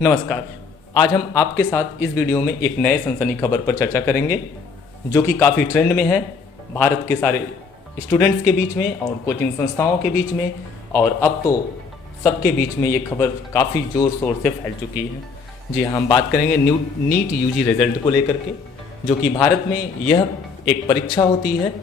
नमस्कार। आज हम आपके साथ इस वीडियो में एक नए सनसनी खबर पर चर्चा करेंगे जो कि काफ़ी ट्रेंड में है भारत के सारे स्टूडेंट्स के बीच में और कोचिंग संस्थाओं के बीच में, और अब तो सबके बीच में ये खबर काफ़ी ज़ोर शोर से फैल चुकी है। जी हाँ, हम बात करेंगे नीट यूजी रिजल्ट को लेकर के, जो कि भारत में यह एक परीक्षा होती है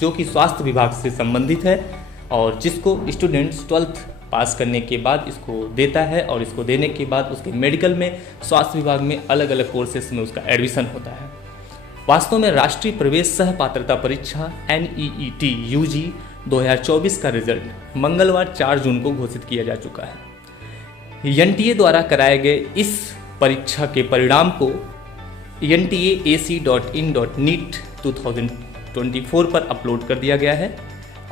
जो कि स्वास्थ्य विभाग से संबंधित है और जिसको स्टूडेंट्स 12th पास करने के बाद इसको देता है, और इसको देने के बाद उसके मेडिकल में स्वास्थ्य विभाग में अलग अलग कोर्सेस में उसका एडमिशन होता है। वास्तव में राष्ट्रीय प्रवेश सह पात्रता परीक्षा NEET UG 2024 का रिजल्ट मंगलवार 4 जून को घोषित किया जा चुका है। NTA द्वारा कराए गए इस परीक्षा के परिणाम को ntaac.in.neet 2024 पर अपलोड कर दिया गया है,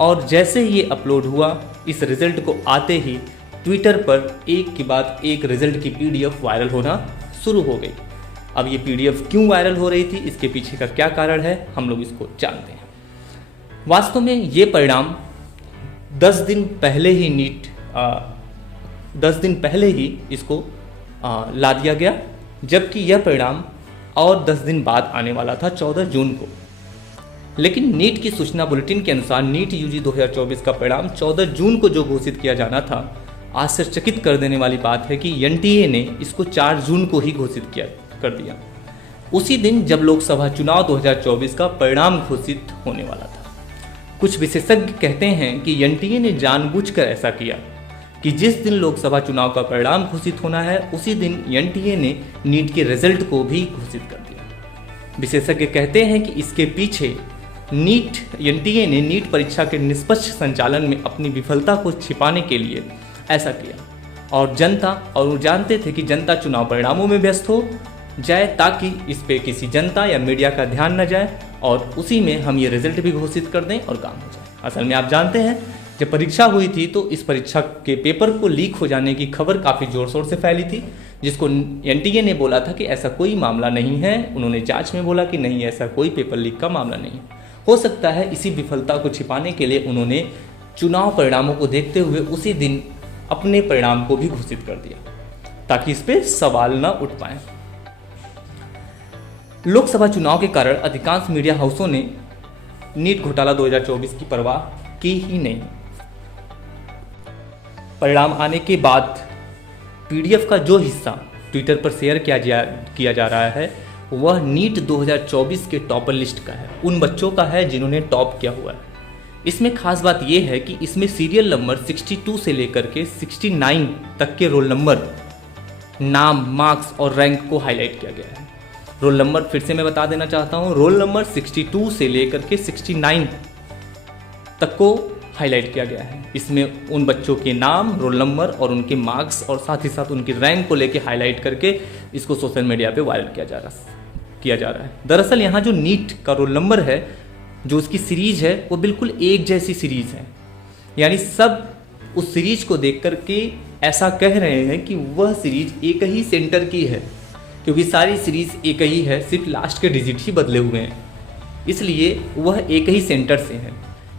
और जैसे ही ये अपलोड हुआ, इस रिजल्ट को आते ही ट्विटर पर एक के बाद एक रिजल्ट की PDF वायरल होना शुरू हो गई। अब ये PDF क्यों वायरल हो रही थी, इसके पीछे का क्या कारण है, हम लोग इसको जानते हैं। वास्तव में ये परिणाम 10 दिन पहले ही इसको ला दिया गया, जबकि यह परिणाम और 10 दिन बाद आने वाला था 14 जून को। लेकिन नीट की सूचना बुलेटिन के अनुसार नीट यूजी 2024 का परिणाम 14 जून को जो घोषित किया जाना था, आश्चर्यचकित कर देने वाली बात है कि NTA ने इसको 4 जून को ही घोषित कर दिया, उसी दिन जब लोकसभा चुनाव 2024 का परिणाम घोषित होने वाला था। कुछ विशेषज्ञ कहते हैं कि NTA ने जानबूझकर ऐसा किया कि जिस दिन लोकसभा चुनाव का परिणाम घोषित होना है, उसी दिन NTA ने नीट के रिजल्ट को भी घोषित कर दिया। विशेषज्ञ कहते हैं कि इसके पीछे NTA ने नीट परीक्षा के निष्पक्ष संचालन में अपनी विफलता को छिपाने के लिए ऐसा किया, और वो जानते थे कि जनता चुनाव परिणामों में व्यस्त हो जाए ताकि इस पे किसी जनता या मीडिया का ध्यान न जाए, और उसी में हम ये रिजल्ट भी घोषित कर दें और काम हो जाए। असल में आप जानते हैं, जब परीक्षा हुई थी तो इस परीक्षा के पेपर को लीक हो जाने की खबर काफ़ी ज़ोर शोर से फैली थी, जिसको NTA ने बोला था कि ऐसा कोई मामला नहीं है। उन्होंने जांच में बोला कि नहीं, ऐसा कोई पेपर लीक का मामला नहीं है। हो सकता है इसी विफलता को छिपाने के लिए उन्होंने चुनाव परिणामों को देखते हुए उसी दिन अपने परिणाम को भी घोषित कर दिया ताकि इस पे सवाल न उठ पाए। लोकसभा चुनाव के कारण अधिकांश मीडिया हाउसों ने नीट घोटाला 2024 की परवाह की ही नहीं। परिणाम आने के बाद PDF का जो हिस्सा ट्विटर पर शेयर किया जा रहा है, वह नीट 2024 के टॉपर लिस्ट का है, उन बच्चों का है जिन्होंने टॉप किया हुआ है। इसमें खास बात यह है कि इसमें सीरियल नंबर 62 से लेकर के 69 तक के रोल नंबर, नाम, मार्क्स और रैंक को हाईलाइट किया गया है। रोल नंबर फिर से मैं बता देना चाहता हूँ, रोल नंबर 62 से लेकर के 69 तक को हाईलाइट किया गया है। इसमें उन बच्चों के नाम, रोल नंबर और उनके मार्क्स और साथ ही साथ उनकी रैंक को लेके हाईलाइट करके इसको सोशल मीडिया पे वायरल किया जा रहा है। दरअसल यहाँ जो नीट का रोल नंबर है, जो उसकी सीरीज है, वो बिल्कुल एक जैसी सीरीज है। यानी सब उस सीरीज को देख करके ऐसा कह रहे हैं कि वह सीरीज एक ही सेंटर की है, क्योंकि सारी सीरीज एक ही है, सिर्फ लास्ट के डिजिट ही बदले हुए हैं, इसलिए वह एक ही सेंटर से है।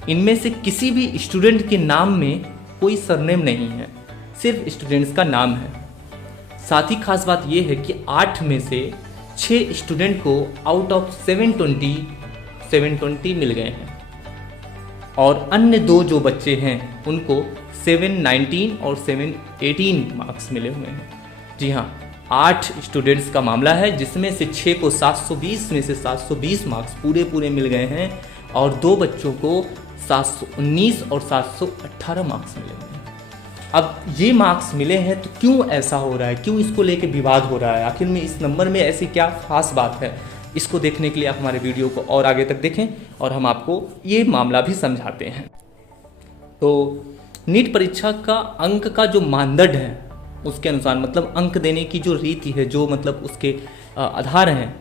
इनमें से किसी भी स्टूडेंट के नाम में कोई सरनेम नहीं है, सिर्फ स्टूडेंट्स का नाम है। साथ ही खास बात यह है कि 8 में से 6 स्टूडेंट को आउट ऑफ 720 मिल गए हैं, और अन्य 2 जो बच्चे हैं उनको 719 और 718 मार्क्स मिले हुए हैं। जी हाँ, 8 स्टूडेंट्स का मामला है, जिसमें से 6 को 720 में से 720 मार्क्स पूरे मिल गए हैं, और 2 बच्चों को 719 और 718 मार्क्स मिले हैं। अब ये मार्क्स मिले हैं तो क्यों ऐसा हो रहा है, क्यों इसको लेके विवाद हो रहा है, आखिर में इस नंबर में ऐसी क्या खास बात है, इसको देखने के लिए आप हमारे वीडियो को और आगे तक देखें और हम आपको ये मामला भी समझाते हैं। तो नीट परीक्षा का अंक का जो मानदंड है, उसके अनुसार मतलब अंक देने की जो रीति है, जो मतलब उसके आधार हैं,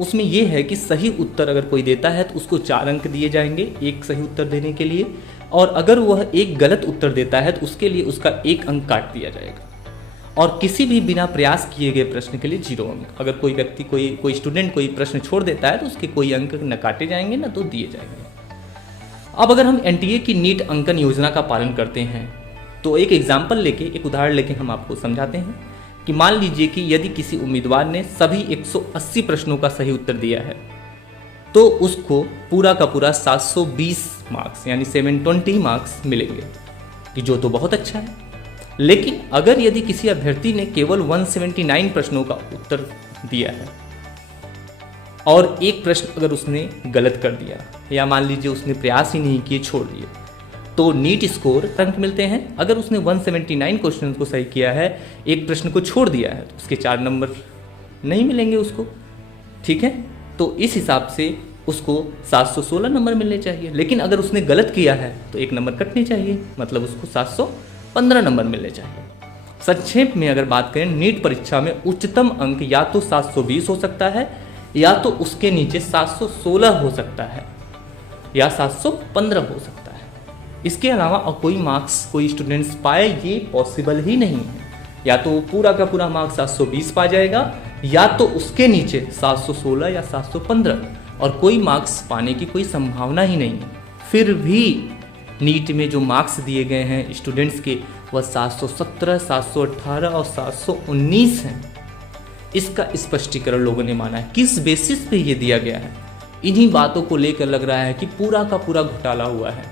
उसमें यह है कि सही उत्तर अगर कोई देता है तो उसको 4 अंक दिए जाएंगे एक सही उत्तर देने के लिए, और अगर वह एक गलत उत्तर देता है तो उसके लिए उसका 1 अंक काट दिया जाएगा, और किसी भी बिना प्रयास किए गए प्रश्न के लिए 0 अंक। अगर कोई व्यक्ति कोई स्टूडेंट कोई प्रश्न छोड़ देता है तो उसके कोई अंक न काटे जाएंगे न तो दिए जाएंगे। अब अगर हम NTA की नीट अंकन योजना का पालन करते हैं तो एक एग्जाम्पल लेके, एक उदाहरण लेके हम आपको समझाते हैं। कि मान लीजिए कि यदि किसी उम्मीदवार ने सभी 180 प्रश्नों का सही उत्तर दिया है तो उसको पूरा का पूरा 720 मार्क्स यानी 720 मार्क्स मिलेंगे, कि जो तो बहुत अच्छा है। लेकिन अगर यदि किसी अभ्यर्थी ने केवल 179 प्रश्नों का उत्तर दिया है और एक प्रश्न अगर उसने गलत कर दिया या मान लीजिए उसने प्रयास ही नहीं किए, छोड़ दिए, तो नीट स्कोर अंक मिलते हैं। अगर उसने 179 क्वेश्चन को सही किया है, एक प्रश्न को छोड़ दिया है, तो उसके 4 नंबर नहीं मिलेंगे उसको, ठीक है। तो इस हिसाब से उसको 716 नंबर मिलने चाहिए। लेकिन अगर उसने गलत किया है तो 1 नंबर कटने चाहिए, मतलब उसको 715 नंबर मिलने चाहिए। संक्षेप में अगर बात करें, नीट परीक्षा में उच्चतम अंक या तो 720 हो सकता है या तो उसके नीचे 716 हो सकता है या 715 हो सकता है। इसके अलावा और कोई मार्क्स कोई स्टूडेंट्स पाए ये पॉसिबल ही नहीं है। या तो वो पूरा का पूरा मार्क्स 720 पा जाएगा या तो उसके नीचे 716 या 715, और कोई मार्क्स पाने की कोई संभावना ही नहीं है। फिर भी नीट में जो मार्क्स दिए गए हैं स्टूडेंट्स के वह 717, 718 और 719 हैं। इसका स्पष्टीकरण लोगों ने माना है। किस बेसिस पे ये दिया गया है? इन्हीं बातों को लेकर लग रहा है कि पूरा का पूरा घोटाला हुआ है।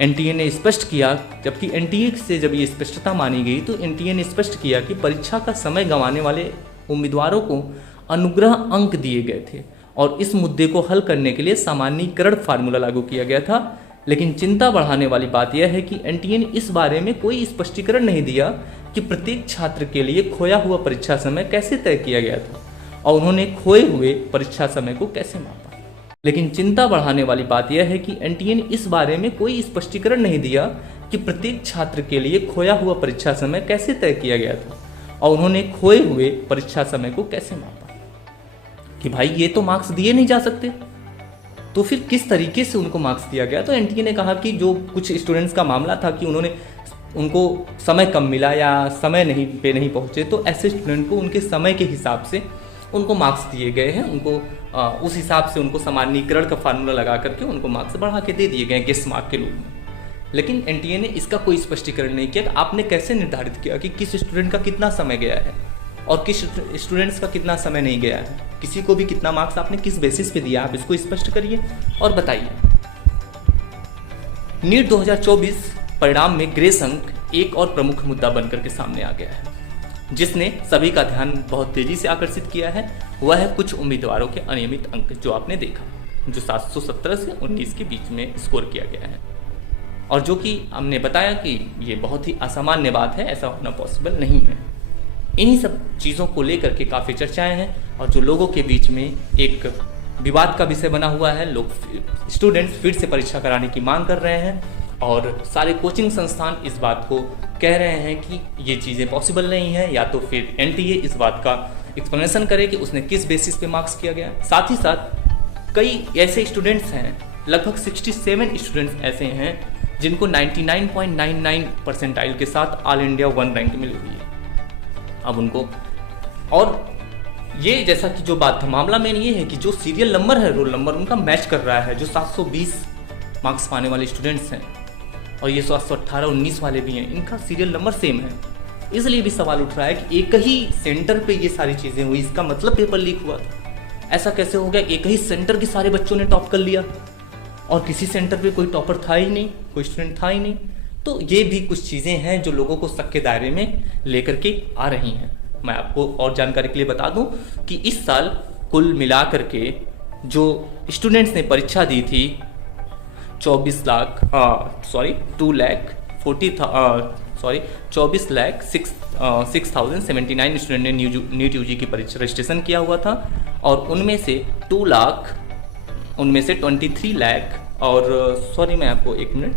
एनटीए ने स्पष्ट किया, जबकि एनटीए से जब ये स्पष्टता मानी गई तो एनटीए ने स्पष्ट किया कि परीक्षा का समय गंवाने वाले उम्मीदवारों को अनुग्रह अंक दिए गए थे और इस मुद्दे को हल करने के लिए सामान्यीकरण फार्मूला लागू किया गया था। लेकिन चिंता बढ़ाने वाली बात यह है कि एनटीए ने इस बारे में कोई स्पष्टीकरण नहीं दिया कि प्रत्येक छात्र के लिए खोया हुआ परीक्षा समय कैसे तय किया गया था और उन्होंने खोए हुए परीक्षा समय को कैसे मापा। लेकिन चिंता बढ़ाने वाली बात यह है कि एनटीए ने इस बारे में कोई स्पष्टीकरण नहीं दिया कि प्रत्येक छात्र के लिए खोया हुआ परीक्षा समय कैसे तय किया गया था और उन्होंने खोए हुए परीक्षा समय को कैसे मापा। कि भाई ये तो मार्क्स दिए नहीं जा सकते, तो फिर किस तरीके से उनको मार्क्स दिया गया? तो एनटीए ने कहा कि जो कुछ स्टूडेंट्स का मामला था कि उनको समय कम मिला या समय नहीं पहुंचे, तो ऐसे स्टूडेंट को उनके समय के हिसाब से उनको मार्क्स दिए गए हैं। उनको उस हिसाब से उनको सामान्यीकरण का फार्मूला लगा करके उनको मार्क्स बढ़ा के दे दिए गए गेस मार्क के रूप में। लेकिन एनटीए ने इसका कोई स्पष्टीकरण नहीं किया कि आपने कैसे निर्धारित किया कि किस स्टूडेंट का कितना समय गया है और किस स्टूडेंट्स का कितना समय नहीं गया है। किसी को भी कितना मार्क्स आपने किस बेसिस पे दिया, आप इसको स्पष्ट करिए और बताइए। नीट 2024 परिणाम में ग्रेस अंक एक और प्रमुख मुद्दा बनकर के सामने आ गया है, जिसने सभी का ध्यान बहुत तेजी से आकर्षित किया है। वह है कुछ उम्मीदवारों के अनियमित अंक, जो आपने देखा, जो 717 से 19 के बीच में स्कोर किया गया है, और जो कि हमने बताया कि ये बहुत ही असामान्य बात है, ऐसा होना पॉसिबल नहीं है। इन्हीं सब चीज़ों को लेकर के काफ़ी चर्चाएं हैं और जो लोगों के बीच में एक विवाद का विषय बना हुआ है। लोग स्टूडेंट्स फिर से परीक्षा कराने की मांग कर रहे हैं और सारे कोचिंग संस्थान इस बात को कह रहे हैं कि ये चीज़ें पॉसिबल नहीं है, या तो फिर एनटीए इस बात का एक्सप्लेनेशन करे कि उसने किस बेसिस पे मार्क्स किया गया। साथ ही साथ कई ऐसे स्टूडेंट्स हैं, लगभग 67 स्टूडेंट्स ऐसे हैं जिनको 99.99 परसेंटाइल के साथ ऑल इंडिया 1 रैंक मिली हुई है। अब उनको, और ये जैसा कि जो बात था, मामला में ये है कि जो सीरियल नंबर है, रोल नंबर उनका मैच कर रहा है। जो 720 मार्क्स पाने वाले स्टूडेंट्स हैं और ये 718, 19 वाले भी हैं, इनका सीरियल नंबर सेम है। इसलिए भी सवाल उठ रहा है कि एक ही सेंटर पे ये सारी चीज़ें हुई, इसका मतलब पेपर लीक हुआ था। ऐसा कैसे हो गया? एक ही सेंटर के सारे बच्चों ने टॉप कर लिया और किसी सेंटर पे कोई टॉपर था ही नहीं, कोई स्टूडेंट था ही नहीं। तो ये भी कुछ चीज़ें हैं जो लोगों को शक के दायरे में लेकर के आ रही हैं। मैं आपको और जानकारी के लिए बता दूं कि इस साल कुल मिला करके जो स्टूडेंट्स ने परीक्षा दी थी 24,06,079 स्टूडेंट ने नीट यूजी की परीक्षा रजिस्ट्रेशन किया हुआ था, और उनमें से 2 लाख, उनमें से 23 लाख और मैं आपको 1 मिनट,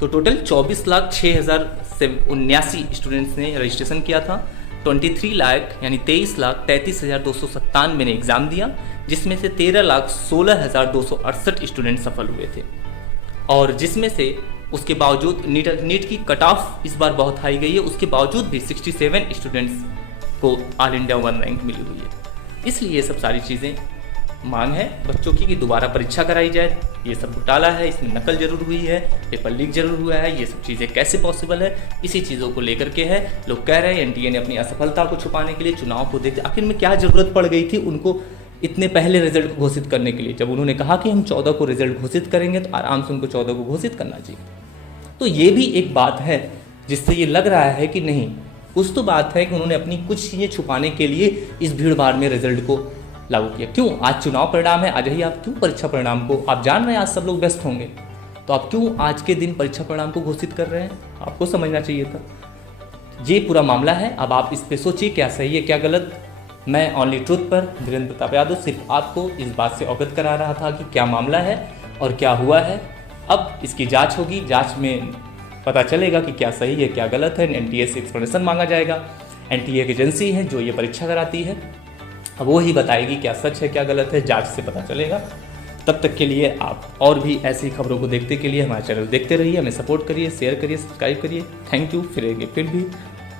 तो टोटल 24,06,079 स्टूडेंट्स ने रजिस्ट्रेशन किया था। 23 लाख यानी 23,33,297 ने एग्ज़ाम दिया, जिसमें से 13,16,268 स्टूडेंट सफल हुए थे। और जिसमें से उसके बावजूद नीट की कट ऑफ इस बार बहुत हाई गई है, उसके बावजूद भी 67 स्टूडेंट्स को ऑल इंडिया 1 रैंक मिली हुई है। इसलिए ये सब सारी चीज़ें मांग है बच्चों की कि दोबारा परीक्षा कराई जाए। ये सब घोटाला है, इसमें नकल जरूर हुई है, पेपर लीक जरूर हुआ है, ये सब चीज़ें कैसे पॉसिबल है, इसी चीज़ों को लेकर के है। लोग कह रहे हैं एनटीए ने अपनी असफलता को छुपाने के लिए चुनाव को देखते, आखिर में क्या ज़रूरत पड़ गई थी उनको इतने पहले रिजल्ट को घोषित करने के लिए। जब उन्होंने कहा कि हम 14 को रिजल्ट घोषित करेंगे तो आराम से उनको 14 को घोषित करना चाहिए। तो ये भी एक बात है जिससे ये लग रहा है कि नहीं, कुछ तो बात है कि उन्होंने अपनी कुछ चीज़ें छुपाने के लिए इस भीड़ भाड़ में रिजल्ट को लागू किया। क्यों? आज चुनाव परिणाम है, आज ही आप क्यों परीक्षा परिणाम को, आप जान रहे हैं आज सब लोग व्यस्त होंगे, तो आप क्यों आज के दिन परीक्षा परिणाम को घोषित कर रहे हैं? आपको समझना चाहिए था। ये पूरा मामला है, अब आप इस पे सोचिए क्या सही है क्या गलत। मैं ओनली ट्रुथ पर धीरेन्द्र प्रताप यादव सिर्फ आपको इस बात से अवगत करा रहा था कि क्या मामला है और क्या हुआ है। अब इसकी जांच होगी, जांच में पता चलेगा कि क्या सही है क्या गलत है। एनटीए से एक्सप्लेनेशन मांगा जाएगा। एनटीए एक एजेंसी है जो ये परीक्षा कराती है, अब वो ही बताएगी क्या सच है क्या गलत है, जांच से पता चलेगा। तब तक के लिए आप और भी ऐसी खबरों को देखने के लिए हमारे चैनल देखते रहिए, हमें सपोर्ट करिए, शेयर करिए, सब्सक्राइब करिए। Thank you. फिर भी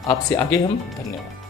आपसे आगे हम। धन्यवाद।